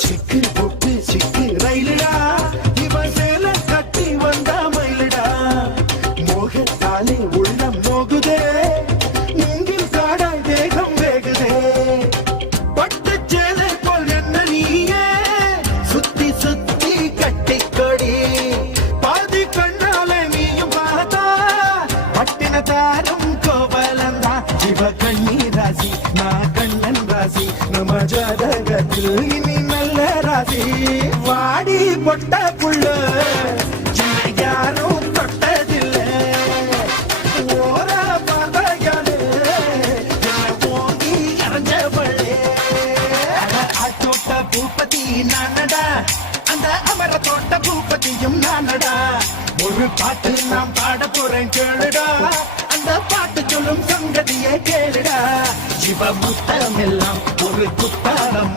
சிக்கு பொட்டு சிக்கு ரயிலுடா இவன் சேல கட்டி வந்தா மயிலுடா மோகத்தாலே உள்ளம் நோகுதே மூங்கில் காடாய் தேகம் வேகுதே பட்டு சேலை போல் என்ன நீயே சுத்தி சுத்தி கட்டி கொடி பாதி கண்ணாலே நீயும் பார்த்தா பட்டின தாரும் கோவலந்தா இவ கண்ணி ராசி நான் கண்ணன் ராசி நம்ம ஜாதகத்தில் இனி நல்ல ராசி வாடி பொட்ட புள்ள யாரும் தொட்டதில்ல ஓர பார்வையாலே ஓங்கி இறஞ்சவளே தோட்ட பூப்பதி நானடா அந்த அமர தோட்ட பூப்பதியும் நானடா ஒரு பாட்டு நாம் பாட போறேன் கேளுடா அந்த பாட்டு சொல்லும் சங்கதியை கேளுடா இவ முத்தமெல்லாம் ஒரு குத்தாரம்